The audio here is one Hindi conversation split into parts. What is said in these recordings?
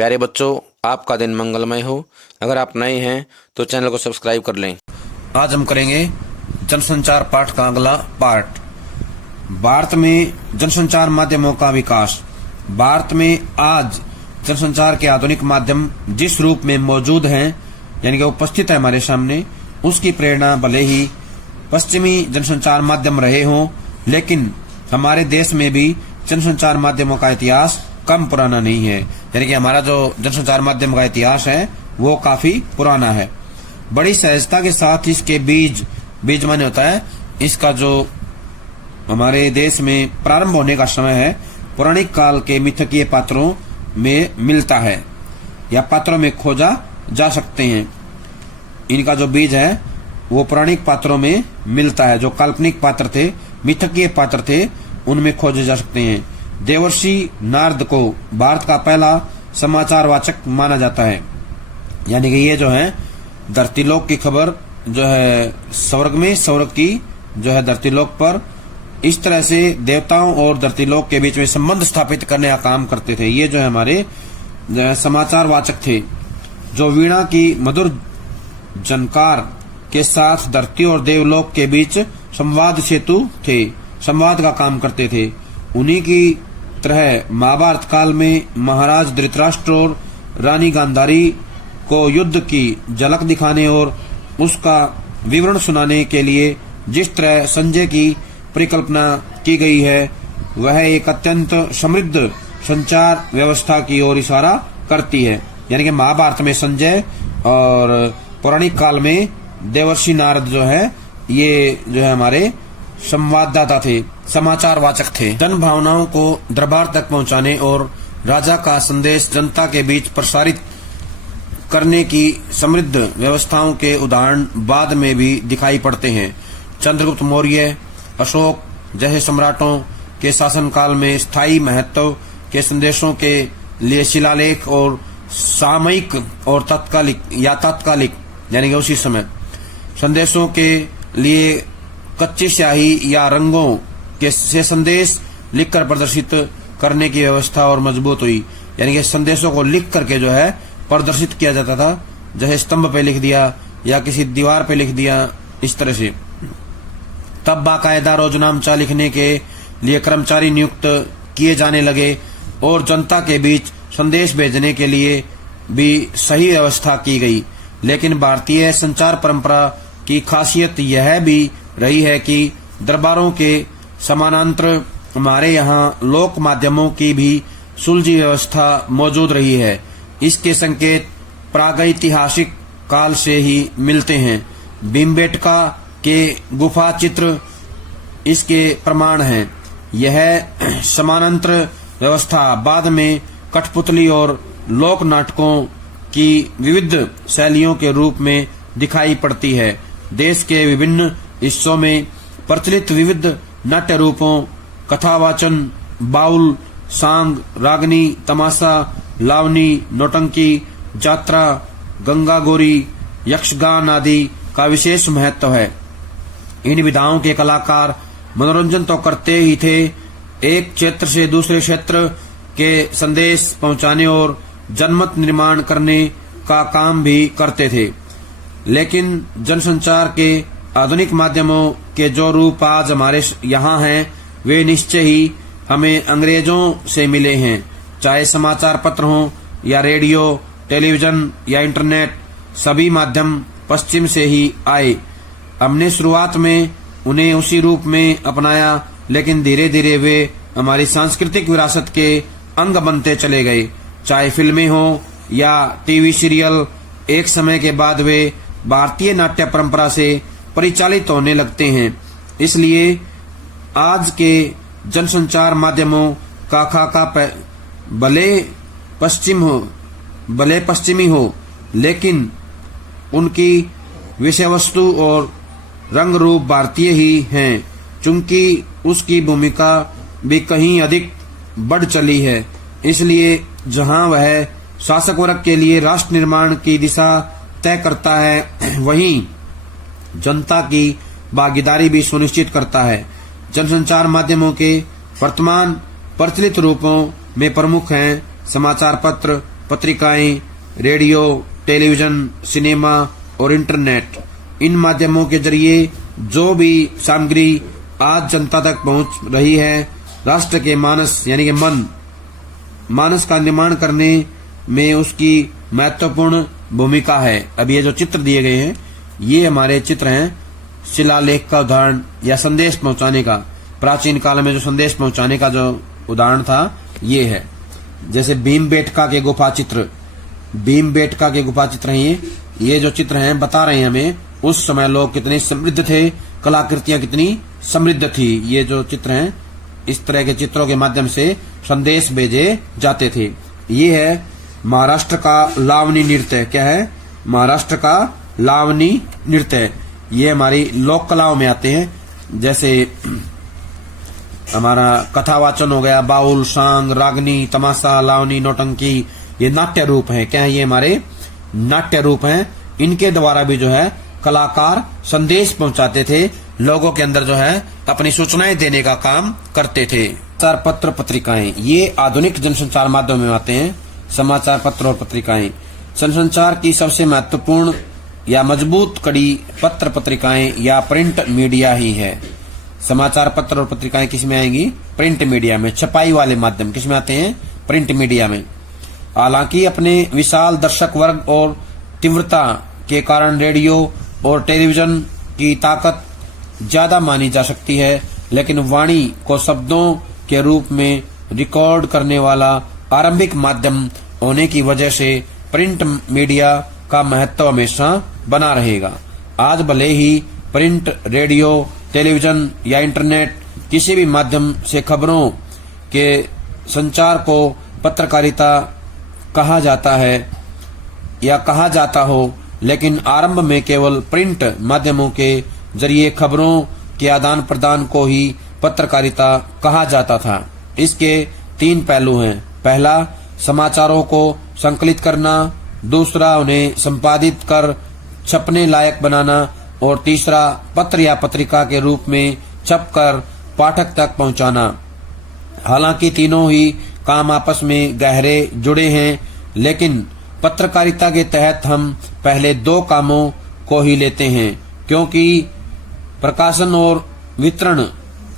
प्यारे बच्चों, आपका दिन मंगलमय हो। अगर आप नए हैं तो चैनल को सब्सक्राइब कर लें। आज हम करेंगे जनसंचार पाठ का अगला पार्ट। भारत में जनसंचार माध्यमों का विकास। भारत में आज जनसंचार के आधुनिक माध्यम जिस रूप में मौजूद हैं, यानी कि उपस्थित है हमारे सामने, उसकी प्रेरणा भले ही पश्चिमी जनसंचार माध्यम रहे हों, लेकिन हमारे देश में भी जनसंचार माध्यमों का इतिहास कम पुराना नहीं है। यानी कि हमारा जो जनसंचार माध्यम का इतिहास है वो काफी पुराना है। बड़ी सहजता के साथ इसके बीज माने होता है इसका जो हमारे देश में प्रारंभ होने का समय है, पौराणिक काल के मिथकीय पात्रों में मिलता है या पात्रों में खोजा जा सकते हैं। इनका जो बीज है वो पौराणिक पात्रों में मिलता है। जो काल्पनिक पात्र थे, मिथकीय पात्र थे, उनमें खोजे जा सकते हैं। देवर्षि नारद को भारत का पहला समाचार वाचक माना जाता है। यानी कि ये जो है धरतीलोक की खबर जो है स्वर्ग में, स्वर्ग की जो है धरतीलोक पर, इस तरह से देवताओं और धरतीलोक के बीच में संबंध स्थापित करने का काम करते थे। ये जो है हमारे समाचार वाचक थे, जो वीणा की मधुर झनकार के साथ धरती और देवलोक के बीच संवाद सेतु थे, संवाद का काम करते थे। उन्हीं की तरह महाभारत काल में महाराज धृतराष्ट्र और रानी गांधारी को युद्ध की झलक दिखाने और उसका विवरण सुनाने के लिए जिस तरह संजय की परिकल्पना की गई है, वह एक अत्यंत समृद्ध संचार व्यवस्था की ओर इशारा करती है। यानी कि महाभारत में संजय और पौराणिक काल में देवर्षि नारद जो है, ये जो है हमारे संवाददाता थे, समाचार वाचक थे। जन भावनाओं को दरबार तक पहुंचाने और राजा का संदेश जनता के बीच प्रसारित करने की समृद्ध व्यवस्थाओं के उदाहरण बाद में भी दिखाई पड़ते हैं। चंद्रगुप्त मौर्य, अशोक जैसे सम्राटों के शासनकाल में स्थायी महत्व के संदेशों के लिए शिलालेख और सामयिक और तात्कालिक यानी कि उसी समय संदेशों के लिए कच्ची स्याही या रंगों के से संदेश लिखकर प्रदर्शित करने की व्यवस्था और मजबूत हुई। यानी कि संदेशों को लिख करके जो है प्रदर्शित किया जाता था, जैसे स्तंभ पे लिख दिया या किसी दीवार पे लिख दिया, इस तरह से। तब बाकायदा रोजनामचा लिखने के लिए कर्मचारी नियुक्त किए जाने लगे और जनता के बीच संदेश भेजने के लिए भी सही व्यवस्था की गई। लेकिन भारतीय संचार परंपरा की खासियत यह भी रही है कि दरबारों के समानांतर हमारे यहाँ लोक माध्यमों की भी सुलझी व्यवस्था मौजूद रही है। इसके संकेत प्रागैतिहासिक काल से ही मिलते हैं। भीमबेटका के गुफा चित्र इसके प्रमाण हैं। यह समानांतर व्यवस्था बाद में कठपुतली और लोक नाटकों की विविध शैलियों के रूप में दिखाई पड़ती है। देश के विभिन्न हिस्सों में प्रचलित विविध नाट्य रूपों, कथावाचन, बाउल, सांग, रागनी, तमाशा, लावनी, नौटंकी, जात्रा, गंगा गौरी, यक्षगान आदि का विशेष महत्व है। इन विधाओं के कलाकार मनोरंजन तो करते ही थे, एक क्षेत्र से दूसरे क्षेत्र के संदेश पहुंचाने और जनमत निर्माण करने का काम भी करते थे। लेकिन जनसंचार के आधुनिक माध्यमों के जो रूप आज हमारे यहाँ हैं, वे निश्चय ही हमें अंग्रेजों से मिले हैं। चाहे समाचार पत्र हों या रेडियो, टेलीविजन या इंटरनेट, सभी माध्यम पश्चिम से ही आए। हमने शुरुआत में उन्हें उसी रूप में अपनाया, लेकिन धीरे धीरे वे हमारी सांस्कृतिक विरासत के अंग बनते चले गए। चाहे फिल्में हों या टीवी सीरियल, एक समय के बाद वे भारतीय नाट्य परंपरा से परिचालित होने लगते हैं। इसलिए आज के जनसंचार माध्यमों का खाका भले पश्चिमी हो, लेकिन उनकी विषय वस्तु और रंग रूप भारतीय ही हैं, चूंकि उसकी भूमिका भी कहीं अधिक बढ़ चली है। इसलिए जहां वह शासक वर्ग के लिए राष्ट्र निर्माण की दिशा तय करता है, वहीं जनता की भागीदारी भी सुनिश्चित करता है। जनसंचार माध्यमों के वर्तमान प्रचलित रूपों में प्रमुख हैं समाचार पत्र, पत्रिकाएं, रेडियो, टेलीविजन, सिनेमा और इंटरनेट, इन माध्यमों के जरिए जो भी सामग्री आज जनता तक पहुंच रही है, राष्ट्र के मानस यानी कि मानस का निर्माण करने में उसकी महत्वपूर्ण भूमिका है। अब ये जो चित्र दिए गए हैं, ये हमारे चित्र हैं शिलालेख का उदाहरण या संदेश पहुंचाने का। प्राचीन काल में जो संदेश पहुंचाने का जो उदाहरण था, ये है। जैसे भीमबेटका के गुफा चित्र, भीमबेटका के गुफा चित्र हैं ये जो चित्र हैं बता रहे हैं हमें उस समय लोग कितने समृद्ध थे, कलाकृतियां कितनी समृद्ध थी। ये जो चित्र हैं, इस तरह के चित्रों के माध्यम से संदेश भेजे जाते थे। ये है महाराष्ट्र का लावनी नृत्य। क्या है? महाराष्ट्र का लावनी नृत्य। ये हमारी लोक कलाओं में आते हैं। जैसे हमारा कथावाचन हो गया, बाउल, सांग, रागनी, तमाशा, लावनी, नौटंकी, ये नाट्य रूप हैं। क्या है? ये हमारे नाट्य रूप हैं। इनके द्वारा भी जो है कलाकार संदेश पहुंचाते थे, लोगों के अंदर जो है अपनी सूचनाएं देने का काम करते थे। समाचार पत्र, पत्रिकाएं, ये आधुनिक जनसंचार माध्यम में आते हैं। समाचार पत्र और पत्रिकाएं जनसंचार की सबसे महत्वपूर्ण या मजबूत कड़ी पत्र पत्रिकाएं या प्रिंट मीडिया ही है। समाचार पत्र और पत्रिकाएं किस में आएंगी? प्रिंट मीडिया में। छपाई वाले माध्यम किस में आते हैं? प्रिंट मीडिया में। हालांकि अपने विशाल दर्शक वर्ग और तीव्रता के कारण रेडियो और टेलीविजन की ताकत ज्यादा मानी जा सकती है, लेकिन वाणी को शब्दों के रूप में रिकॉर्ड करने वाला आरंभिक माध्यम होने की वजह से प्रिंट मीडिया का महत्व हमेशा बना रहेगा। आज भले ही प्रिंट, रेडियो, टेलीविजन या इंटरनेट किसी भी माध्यम से खबरों के संचार को पत्रकारिता कहा जाता है या कहा जाता हो, लेकिन आरंभ में केवल प्रिंट माध्यमों के जरिए खबरों के आदान प्रदान को ही पत्रकारिता कहा जाता था। इसके 3 पहलू हैं। पहला, समाचारों को संकलित करना, दूसरा, उन्हें संपादित कर छपने लायक बनाना, और तीसरा, पत्र या पत्रिका के रूप में छपकर पाठक तक पहुंचाना। हालांकि तीनों ही काम आपस में गहरे जुड़े हैं, लेकिन पत्रकारिता के तहत हम पहले 2 कामों को ही लेते हैं, क्योंकि प्रकाशन और वितरण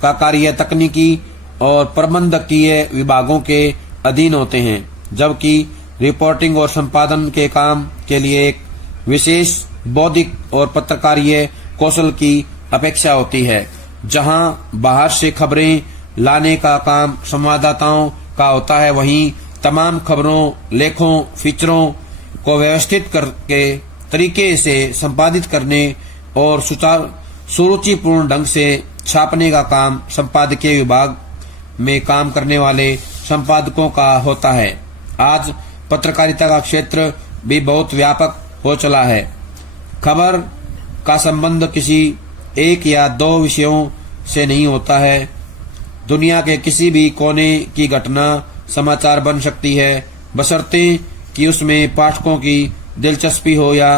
का कार्य तकनीकी और प्रबंधकीय विभागों के अधीन होते हैं, जबकि रिपोर्टिंग और संपादन के काम के लिए एक विशेष बौद्धिक और पत्रकारीय कौशल की अपेक्षा होती है। जहां बाहर से खबरें लाने का काम संवाददाताओं का होता है, वहीं तमाम खबरों, लेखों, फीचरों को व्यवस्थित करके तरीके से संपादित करने और सुरुचिपूर्ण ढंग से छापने का काम संपादकीय विभाग में काम करने वाले संपादकों का होता है। आज पत्रकारिता का क्षेत्र भी बहुत व्यापक हो चला है। खबर का संबंध किसी एक या 2 विषयों से नहीं होता है। दुनिया के किसी भी कोने की घटना समाचार बन सकती है, बशर्ते कि उसमें पाठकों की दिलचस्पी हो या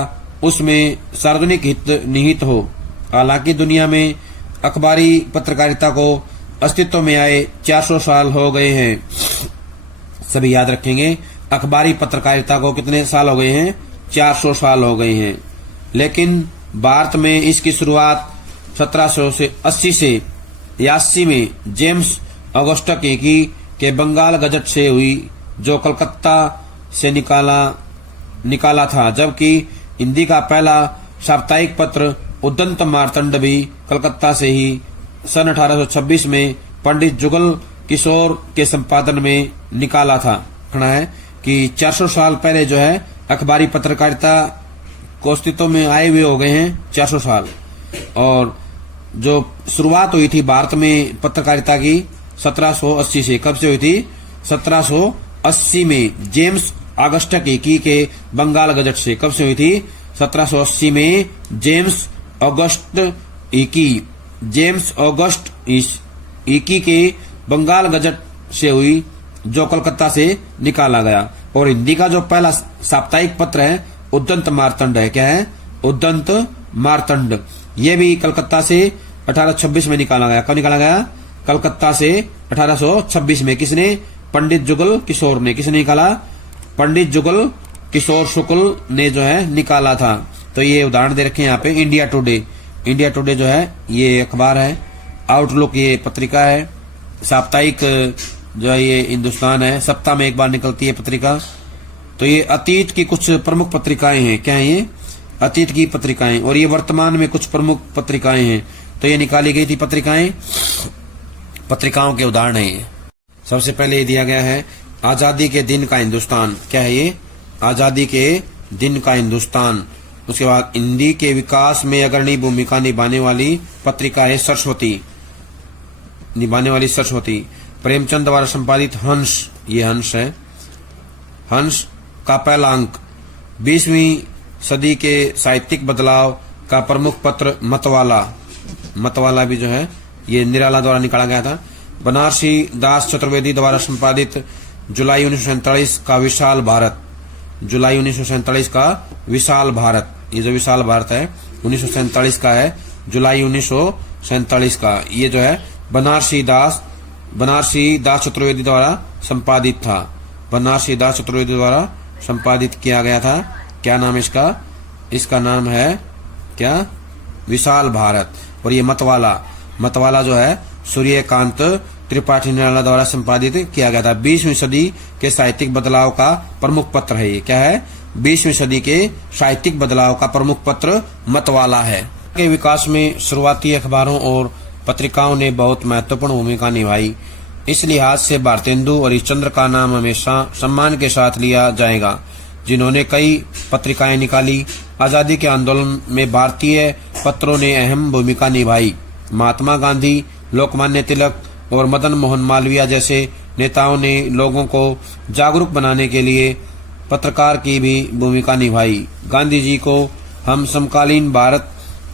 उसमें सार्वजनिक हित निहित हो। हालांकि दुनिया में अखबारी पत्रकारिता को अस्तित्व में आए 400 साल हो गए हैं। सभी याद रखेंगे, अखबारी पत्रकारिता को कितने साल हो गए हैं? 400 साल हो गए हैं। लेकिन भारत में इसकी शुरुआत 1780 से 81 में जेम्स ऑगस्टस ईकी के बंगाल गजट से हुई, जो कलकत्ता से निकाला था, जबकि हिंदी का पहला साप्ताहिक पत्र उद्दंत मार्तंड भी कलकत्ता से ही सन 1826 में पंडित जुगल किशोर के संपादन में निकाला था। कहना है कि 400 साल पहले जो है अखबारी पत्रकारिता को अस्तित्व में आए हुए हो गए हैं 400 साल। और जो शुरुआत हुई थी भारत में पत्रकारिता की 1780 से। कब से हुई थी? 1780 में जेम्स ऑगस्टस ईकी के बंगाल गजट से। कब से हुई थी? 1780 में जेम्स ऑगस्ट ईकी के बंगाल गजट से हुई, जो कलकत्ता से निकाला गया। और हिंदी का जो पहला साप्ताहिक पत्र है उद्दंत मार्तंड है। क्या है? उद्दंत मार्तंड। ये भी कलकत्ता से 1826 में निकाला गया। कब निकाला गया? कलकत्ता से 1826 में। किसने? पंडित जुगल किशोर ने। किसने निकाला? पंडित जुगल किशोर शुक्ल ने जो है निकाला था। तो ये उदाहरण दे रखे हैं यहाँ पे। इंडिया टुडे, इंडिया टुडे जो है ये अखबार है। आउटलुक ये पत्रिका है। साप्ताहिक जो है ये हिंदुस्तान है, सप्ताह में एक बार निकलती है पत्रिका। तो ये अतीत की कुछ प्रमुख पत्रिकाएं हैं। क्या है ये? अतीत की पत्रिकाएं। और ये वर्तमान में कुछ प्रमुख पत्रिकाएं हैं। तो ये निकाली गई थी पत्रिकाएं, पत्रिकाओं के उदाहरण है ये। सबसे पहले ये दिया गया है आजादी के दिन का हिंदुस्तान। क्या है ये? आजादी के दिन का हिंदुस्तान। उसके बाद हिंदी के विकास में अग्रणी भूमिका निभाने वाली पत्रिका है सरस्वती, निभाने वाली सरस्वती। प्रेमचंद द्वारा संपादित हंस, ये हंस है। हंस का पहला अंक 20वीं सदी के साहित्यिक बदलाव का प्रमुख पत्र मतवाला, मतवाला भी जो है ये निराला द्वारा निकाला गया था। बनारसी दास चतुर्वेदी द्वारा संपादित जुलाई 1947 का विशाल भारत, जुलाई 1947 का विशाल भारत। ये जो विशाल भारत है 1947 का है, जुलाई 1947 का। ये जो है बनारसी दास चतुर्वेदी द्वारा संपादित था। बनारसी दास चतुर्वेदी द्वारा संपादित किया गया था। क्या नाम इसका? इसका नाम है क्या? विशाल भारत। और ये मतवाला जो है सूर्यकांत त्रिपाठी निराला द्वारा संपादित किया गया था। 20वीं सदी के साहित्यिक बदलाव का प्रमुख पत्र है ये। क्या है? 20वीं सदी के साहित्यिक बदलाव का प्रमुख पत्र मतवाला है। के विकास में शुरुआती अखबारों और पत्रिकाओं ने बहुत महत्वपूर्ण भूमिका निभाई। इस लिहाज से भारतेंदु और हरिश्चंद्र का नाम हमेशा सम्मान के साथ लिया जाएगा, जिन्होंने कई पत्रिकाएं निकाली। आजादी के आंदोलन में भारतीय पत्रों ने अहम भूमिका निभाई। महात्मा गांधी, लोकमान्य तिलक और मदन मोहन मालवीय जैसे नेताओं ने लोगों को जागरूक बनाने के लिए पत्रकार की भी भूमिका निभाई। गांधी जी को हम समकालीन भारत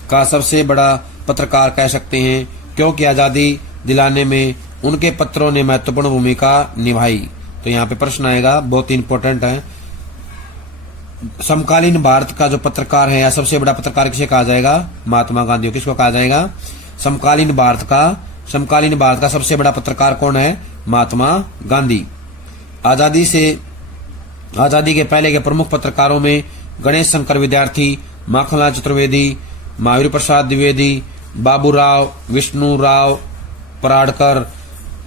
का सबसे बड़ा पत्रकार कह सकते हैं, क्योंकि आजादी दिलाने में उनके पत्रों ने महत्वपूर्ण भूमिका निभाई। तो यहाँ पे प्रश्न आएगा, बहुत इंपॉर्टेंट है। समकालीन भारत का जो पत्रकार है या सबसे बड़ा पत्रकार किसे कहा जाएगा? महात्मा गांधी को। किसको कहा जाएगा? समकालीन भारत का सबसे बड़ा पत्रकार कौन है? महात्मा गांधी। आजादी के पहले के प्रमुख पत्रकारों में गणेश शंकर विद्यार्थी, माखनलाल चतुर्वेदी, महावीर प्रसाद द्विवेदी, बाबूराव, विष्णुराव पराड़कर,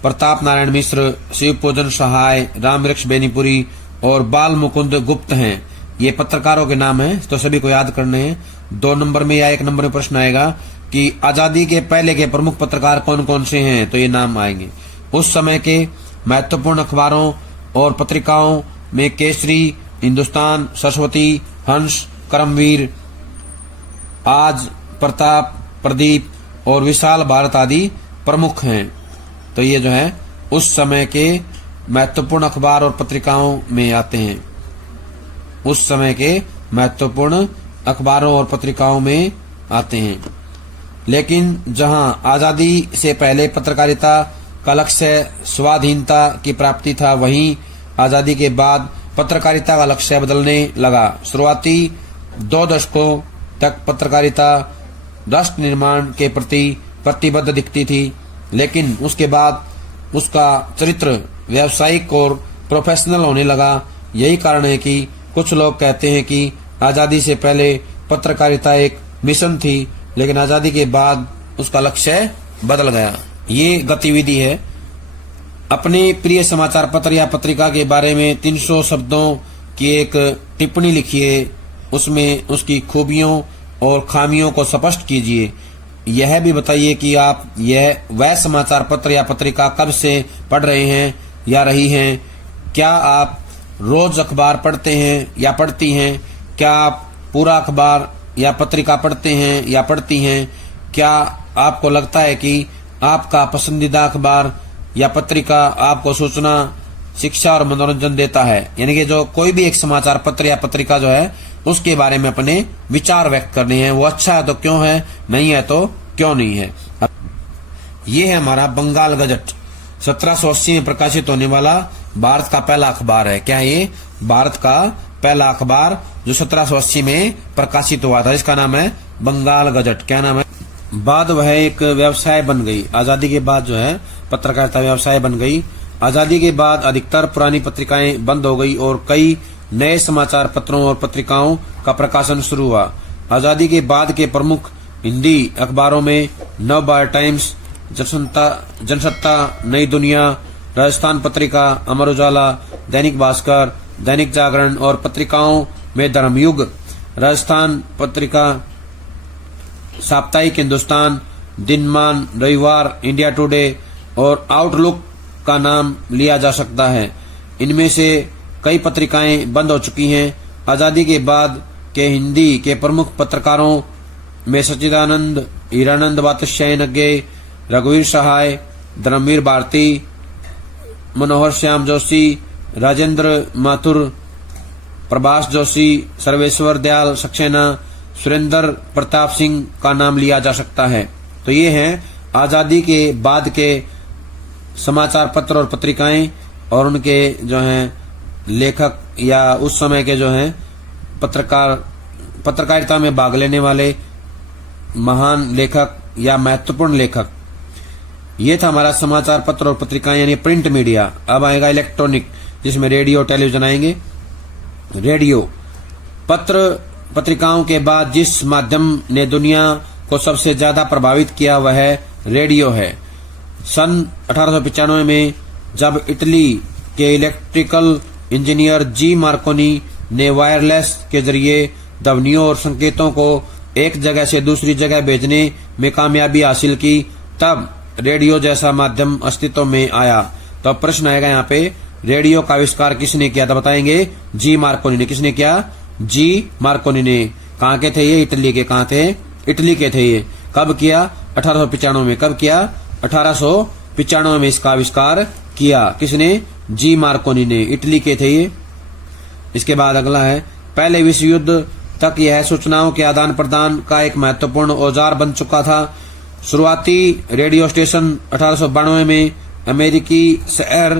प्रताप नारायण मिश्र, शिवपूजन सहाय, रामवृक्ष बेनीपुरी और बाल मुकुंद गुप्त हैं। ये पत्रकारों के नाम हैं, तो सभी को याद करने हैं। 2 नंबर में या 1 नंबर में प्रश्न आएगा कि आजादी के पहले के प्रमुख पत्रकार कौन कौन से हैं, तो ये नाम आएंगे। उस समय के महत्वपूर्ण अखबारों और पत्रिकाओं में केसरी, हिंदुस्तान, सरस्वती, हंस, कर्मवीर, आज, प्रताप, प्रदीप और विशाल भारत आदि प्रमुख हैं। तो ये जो है उस समय के महत्वपूर्ण अखबार और पत्रिकाओं में आते हैं। उस समय के महत्वपूर्ण अखबारों और पत्रिकाओं में आते हैं। लेकिन जहां आजादी से पहले पत्रकारिता का लक्ष्य स्वाधीनता की प्राप्ति था, वहीं आजादी के बाद पत्रकारिता का लक्ष्य बदलने लगा। शुरुआती 2 दशकों तक पत्रकारिता राष्ट्र निर्माण के प्रति प्रतिबद्ध दिखती थी, लेकिन उसके बाद उसका चरित्र व्यावसायिक और प्रोफेशनल होने लगा। यही कारण है कि कुछ लोग कहते हैं कि आजादी से पहले पत्रकारिता एक मिशन थी, लेकिन आजादी के बाद उसका लक्ष्य बदल गया। ये गतिविधि है। अपने प्रिय समाचार पत्र या पत्रिका के बारे में 300 शब्दों की एक टिप्पणी लिखिए। उसमें उसकी खूबियों और खामियों को स्पष्ट कीजिए। यह भी बताइए कि आप वह समाचार पत्र या पत्रिका कब से पढ़ रहे हैं या रही हैं। क्या आप रोज अखबार पढ़ते हैं या पढ़ती हैं? क्या आप पूरा अखबार या पत्रिका पढ़ते हैं या पढ़ती हैं? क्या आपको लगता है कि आपका पसंदीदा अखबार या पत्रिका आपको सूचना, शिक्षा और मनोरंजन देता है? यानी कि जो कोई भी एक समाचार पत्र या पत्रिका जो है उसके बारे में अपने विचार व्यक्त करने हैं। वो अच्छा है तो क्यों है, नहीं है तो क्यों नहीं है। ये है हमारा बंगाल गजट, 1780 में प्रकाशित होने वाला भारत का पहला अखबार है। क्या है ये? भारत का पहला अखबार जो 1780 में प्रकाशित हुआ था, इसका नाम है बंगाल गजट। क्या नाम है? बाद वह एक व्यवसाय बन गई। आजादी के बाद जो है पत्रकारिता व्यवसाय बन गई। आजादी के बाद अधिकतर पुरानी पत्रिकाएं बंद हो गई और कई नए समाचार पत्रों और पत्रिकाओं का प्रकाशन शुरू हुआ। आजादी के बाद के प्रमुख हिंदी अखबारों में नवभारत टाइम्स, जनसत्ता, नई दुनिया, राजस्थान पत्रिका, अमर उजाला, दैनिक भास्कर, दैनिक जागरण और पत्रिकाओं में धर्मयुग, राजस्थान पत्रिका, साप्ताहिक हिंदुस्तान, दिनमान, रविवार, इंडिया टुडे और आउटलुक का नाम लिया जा सकता है। इनमें से कई पत्रिकाएं बंद हो चुकी हैं। आजादी के बाद के हिंदी के प्रमुख पत्रकारों में सच्चिदानंद, हीरानंद वात्स्यायन, रघुवीर सहाय, धर्मवीर भारती, मनोहर श्याम जोशी, राजेंद्र माथुर, प्रभास जोशी, सर्वेश्वर दयाल सक्सेना, सुरेंद्र प्रताप सिंह का नाम लिया जा सकता है। तो ये हैं आजादी के बाद के समाचार पत्र और पत्रिकाएं और उनके जो हैं लेखक या उस समय के जो हैं पत्रकारिता में भाग लेने वाले महान लेखक या महत्वपूर्ण लेखक। ये था हमारा समाचार पत्र और पत्रिकाएं यानी प्रिंट मीडिया। अब आएगा इलेक्ट्रॉनिक, जिसमें रेडियो टेलीविजन आएंगे। रेडियो पत्रिकाओं के बाद जिस माध्यम ने दुनिया को सबसे ज्यादा प्रभावित किया वह रेडियो है। सन 1895 में जब इटली के इलेक्ट्रिकल इंजीनियर जी मार्कोनी ने वायरलेस के जरिए ध्वनियों और संकेतों को एक जगह से दूसरी जगह भेजने में कामयाबी हासिल की, तब रेडियो जैसा माध्यम अस्तित्व में आया। तो अब प्रश्न आएगा यहाँ पे, रेडियो का आविष्कार किसने किया? तो बताएंगे जी मार्कोनी ने। किसने किया? जी मार्कोनी ने। कहाँ के थे ये? इटली के। कहाँ थे? इटली के थे ये। कब किया? 1895 में। कब किया? 1895 में इसका आविष्कार किया। किसने? जी मार्कोनी ने। इटली के थे ये। इसके बाद अगला है, पहले विश्व युद्ध तक यह सूचनाओं के आदान प्रदान का एक महत्वपूर्ण औजार बन चुका था। शुरुआती रेडियो स्टेशन 1892 में अमेरिकी शहर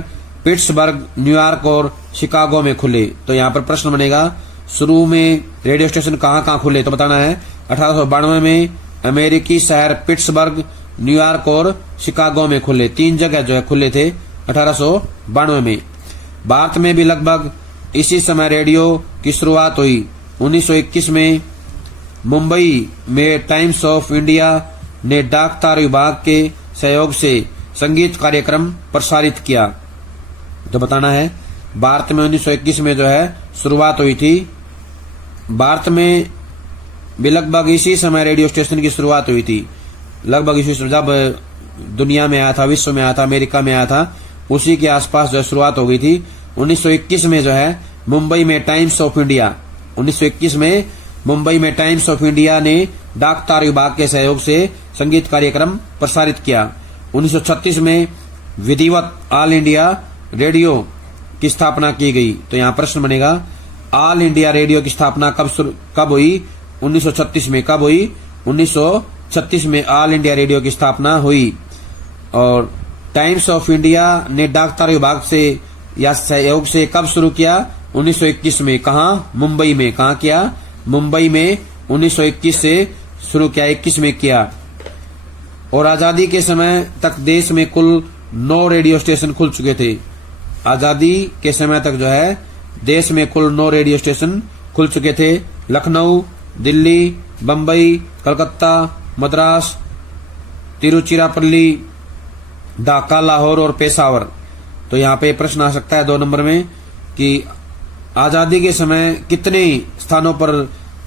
पिट्सबर्ग, न्यूयॉर्क और शिकागो में खुले। तो यहाँ पर प्रश्न बनेगा, शुरू में रेडियो स्टेशन कहाँ खुले? तो बताना है 1892 में अमेरिकी शहर पिट्सबर्ग, न्यूयॉर्क और शिकागो में खुले। 3 जगह जो है खुले थे 1892 में। भारत में भी लगभग इसी समय रेडियो की शुरुआत हुई। 1921 में मुंबई में टाइम्स ऑफ इंडिया ने डाक तार विभाग के सहयोग से संगीत कार्यक्रम प्रसारित किया। तो बताना है, भारत में 1921 में जो है शुरुआत हुई थी। भारत में भी लगभग इसी समय रेडियो स्टेशन की शुरुआत हुई थी। लगभग इसी जब दुनिया में आया था, विश्व में आया था, अमेरिका में आया था, उसी के आसपास जो शुरुआत हो गई थी। 1921 में जो है मुंबई में टाइम्स ऑफ इंडिया 1921 में मुंबई में टाइम्स ऑफ इंडिया ने डाक तार विभाग के सहयोग से संगीत कार्यक्रम प्रसारित किया। 1936 में विधिवत ऑल इंडिया रेडियो की स्थापना की गई। तो यहाँ प्रश्न बनेगा, ऑल इंडिया रेडियो की स्थापना कब हुई? 1936 में। कब हुई? 1936 में ऑल इंडिया रेडियो की स्थापना हुई। और टाइम्स ऑफ इंडिया ने डाक तार विभाग से या सहयोग से कब शुरू किया? 1921 में। कहा? मुंबई में। कहा किया? मुंबई में 1921 से शुरू किया, 21 में किया। और आजादी के समय तक देश में कुल 9 रेडियो स्टेशन खुल चुके थे। आजादी के समय तक जो है देश में कुल 9 रेडियो स्टेशन खुल चुके थे। लखनऊ, दिल्ली, बम्बई, कलकत्ता, मद्रास, तिरुचिरापल्ली, ढाका, लाहौर और पेशावर। तो यहाँ पे प्रश्न आ सकता है 2 नंबर में कि आजादी के समय कितने स्थानों पर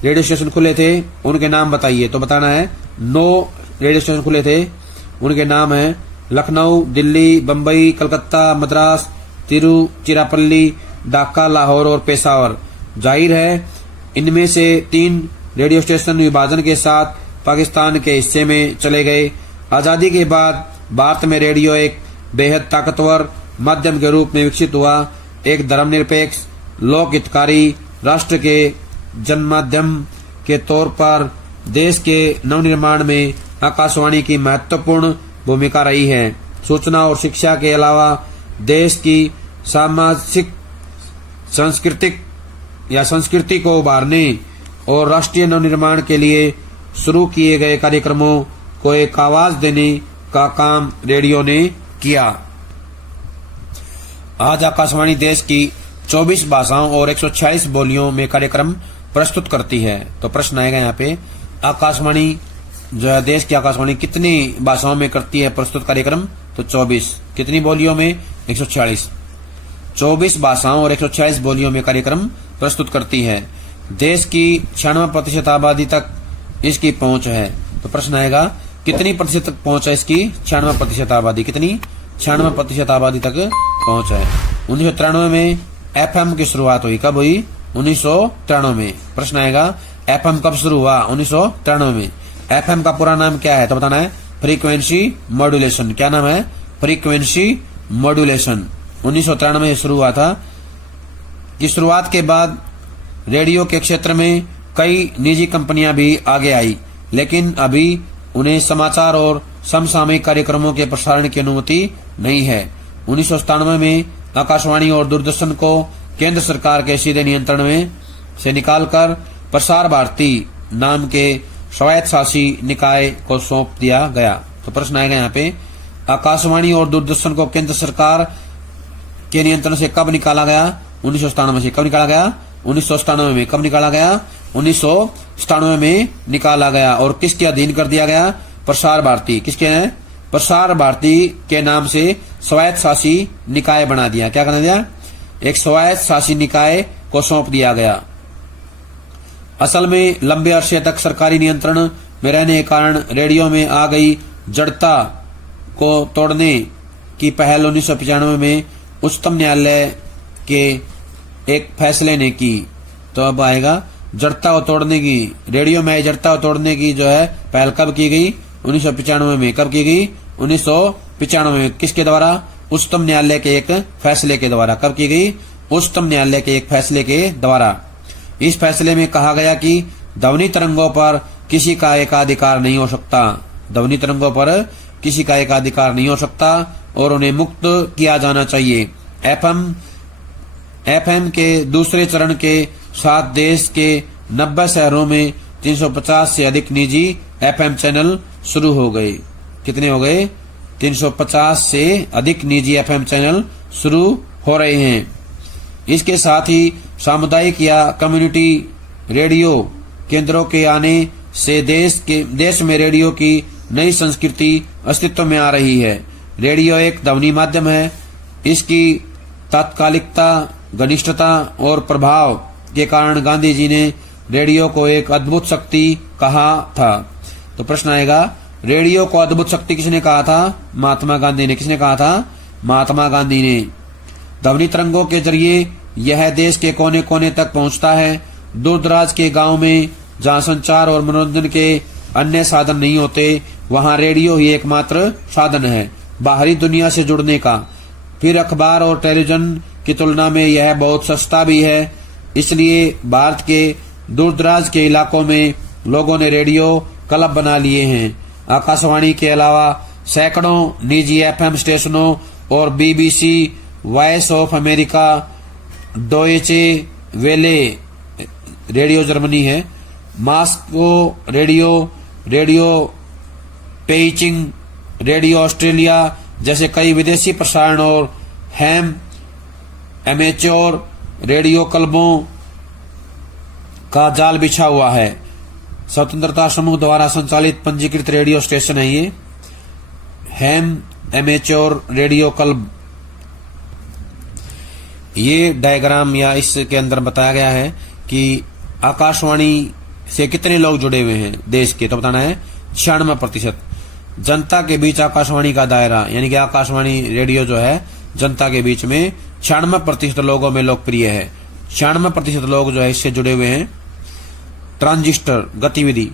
रेडियो स्टेशन खुले थे, उनके नाम बताइए। तो बताना है 9 रेडियो स्टेशन खुले थे, उनके नाम है लखनऊ, दिल्ली, बम्बई, कलकत्ता, मद्रास, तिरुचिरापल्ली, ढाका, लाहौर और पेशावर। जाहिर है इनमें से 3 रेडियो स्टेशन विभाजन के साथ पाकिस्तान के हिस्से में चले गए। आजादी के बाद भारत में रेडियो एक बेहद ताकतवर माध्यम के रूप में विकसित हुआ। एक धर्मनिरपेक्ष, लोक हितकारी राष्ट्र के जनमाध्यम के तौर पर देश के नवनिर्माण में आकाशवाणी की महत्वपूर्ण भूमिका रही है। सूचना और शिक्षा के अलावा देश की सामाजिक संस्कृति को उभारने और राष्ट्रीय नवनिर्माण के लिए शुरू किए गए कार्यक्रमों को एक आवाज देने का काम रेडियो ने किया। आज आकाशवाणी देश की 24 भाषाओं और 146 बोलियों में कार्यक्रम प्रस्तुत करती है। तो प्रश्न आएगा यहाँ पे, आकाशवाणी जो है देश की आकाशवाणी कितनी भाषाओं में करती है प्रस्तुत कार्यक्रम? तो 24। कितनी बोलियों में? 146। 24 भाषाओं और 146 बोलियों में कार्यक्रम प्रस्तुत करती है। देश की 96% आबादी तक इसकी पहुंच है। तो प्रश्न आएगा, कितनी प्रतिशत तक पहुंच है इसकी? 96% आबादी। कितनी? 96% आबादी तक पहुंच है। 1993 में एफएम की शुरुआत हुई। कब हुई? 1993 में। प्रश्न आएगा, एफएम कब शुरू हुआ? 1993 में। एफएम का पूरा नाम क्या है? तो बताना है, फ्रीक्वेंसी मॉड्यूलेशन। क्या नाम है? Frequency modulation. 1993 में शुरू हुआ था। की शुरुआत के बाद रेडियो के क्षेत्र में कई निजी कंपनियां भी आगे आई, लेकिन अभी उन्हें समाचार और समसामयिक कार्यक्रमों के प्रसारण की अनुमति नहीं है। 1997 में आकाशवाणी और दूरदर्शन को केंद्र सरकार के सीधे नियंत्रण में से निकालकर प्रसार भारती नाम के स्वायत्तशासी निकाय को सौंप दिया गया। तो प्रश्न आएगा यहाँ पे, आकाशवाणी और दूरदर्शन को केंद्र सरकार के नियंत्रण से कब निकाला गया? 1997 से। कब निकाला गया? 1997 में। कब निकाला गया? 1997 में निकाला गया। और किसके अधीन कर दिया गया? प्रसार भारती। किसके हैं? प्रसार भारती के नाम से स्वायत्तशासी निकाय बना दिया। क्या बना दिया? एक स्वायत्तशासी निकाय को सौंप दिया गया। असल में लंबे अरसे तक सरकारी नियंत्रण में रहने के कारण रेडियो में आ गई जड़ता को तोड़ने की पहल 1995 में उच्चतम न्यायालय के एक फैसले ने की। तो अब आएगा, जड़ता को तोड़ने की, रेडियो में जड़ता को तोड़ने की जो है पहल कब की गई? 1995 में। कब की गई? 1995 में। किसके द्वारा? उच्चतम न्यायालय के एक फैसले के द्वारा। कब की गई? उच्चतम न्यायालय के एक फैसले के द्वारा। इस फैसले में कहा गया कि ध्वनि तरंगों पर किसी का एकाधिकार नहीं हो सकता। ध्वनि तरंगों पर किसी का एकाधिकार नहीं हो सकता और उन्हें मुक्त किया जाना चाहिए। एफएम के दूसरे चरण के साथ देश के 90 शहरों में 350 से अधिक निजी एफएम चैनल शुरू हो गए। कितने हो गए? 350 से अधिक निजी एफएम चैनल शुरू हो रहे हैं। इसके साथ ही सामुदायिक या कम्युनिटी रेडियो केंद्रों के आने से देश में रेडियो की नई संस्कृति अस्तित्व में आ रही है। रेडियो एक ध्वनि माध्यम है। इसकी तात्कालिकता, घनिष्ठता और प्रभाव के कारण गांधी जी ने रेडियो को एक अद्भुत शक्ति कहा था। तो प्रश्न आएगा, रेडियो को अद्भुत शक्ति किसने कहा था? महात्मा गांधी ने। किसने कहा था? महात्मा गांधी ने। ध्वनि तरंगों के जरिए यह देश के कोने कोने तक पहुंचता है। दूर दराज के गांव में जहां संचार और मनोरंजन के अन्य साधन नहीं होते, वहां रेडियो ही एकमात्र साधन है बाहरी दुनिया से जुड़ने का। फिर अखबार और टेलीविजन की तुलना में यह बहुत सस्ता भी है। इसलिए भारत के दूर दराज के इलाकों में लोगों ने रेडियो क्लब बना लिए हैं। आकाशवाणी के अलावा सैकड़ों निजी एफएम स्टेशनों और बीबीसी, वॉइस ऑफ अमेरिका, डोइचे वेले रेडियो जर्मनी है, Moscow radio, radio Beijing, radio Australia जैसे कई विदेशी प्रसारण और हैम एमेच्योर रेडियो क्लबों का जाल बिछा हुआ है। स्वतंत्रता समूह द्वारा संचालित पंजीकृत रेडियो स्टेशन है ये हैम एमेच्योर रेडियो क्लब। ये डायग्राम या इसके अंदर बताया गया है कि आकाशवाणी से कितने लोग जुड़े हुए हैं देश के। तो बताना है 96%। जनता के बीच आकाशवाणी का दायरा, यानी कि आकाशवाणी रेडियो जो है जनता के बीच में 96% लोगों में लोकप्रिय है। 96% लोग जो है इससे जुड़े हुए हैं। ट्रांजिस्टर गतिविधि,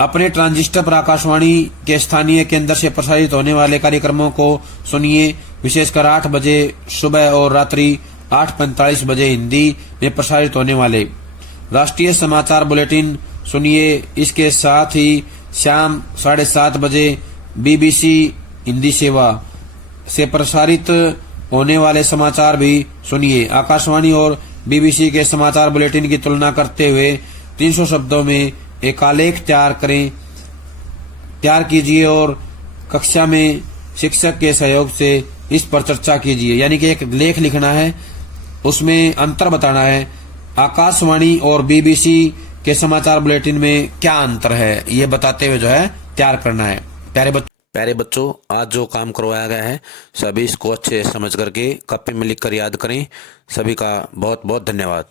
अपने ट्रांजिस्टर पर आकाशवाणी के स्थानीय केंद्र से प्रसारित होने वाले कार्यक्रमों को सुनिए। विशेषकर 8 बजे सुबह और रात्रि 8:45 बजे हिंदी में प्रसारित होने वाले राष्ट्रीय समाचार बुलेटिन सुनिए। इसके साथ ही शाम 7:30 बजे बीबीसी हिंदी सेवा से प्रसारित होने वाले समाचार भी सुनिए। आकाशवाणी और बीबीसी के समाचार बुलेटिन की तुलना करते हुए 300 शब्दों में एक आलेख तैयार कीजिए और कक्षा में शिक्षक के सहयोग से इस पर चर्चा कीजिए। यानी कि एक लेख लिखना है, उसमें अंतर बताना है। आकाशवाणी और बीबीसी के समाचार बुलेटिन में क्या अंतर है, ये बताते हुए जो है तैयार करना है। प्यारे बच्चों, आज जो काम करवाया गया है सभी इसको अच्छे समझ करके कॉपी में लिख कर याद करें। सभी का बहुत बहुत धन्यवाद।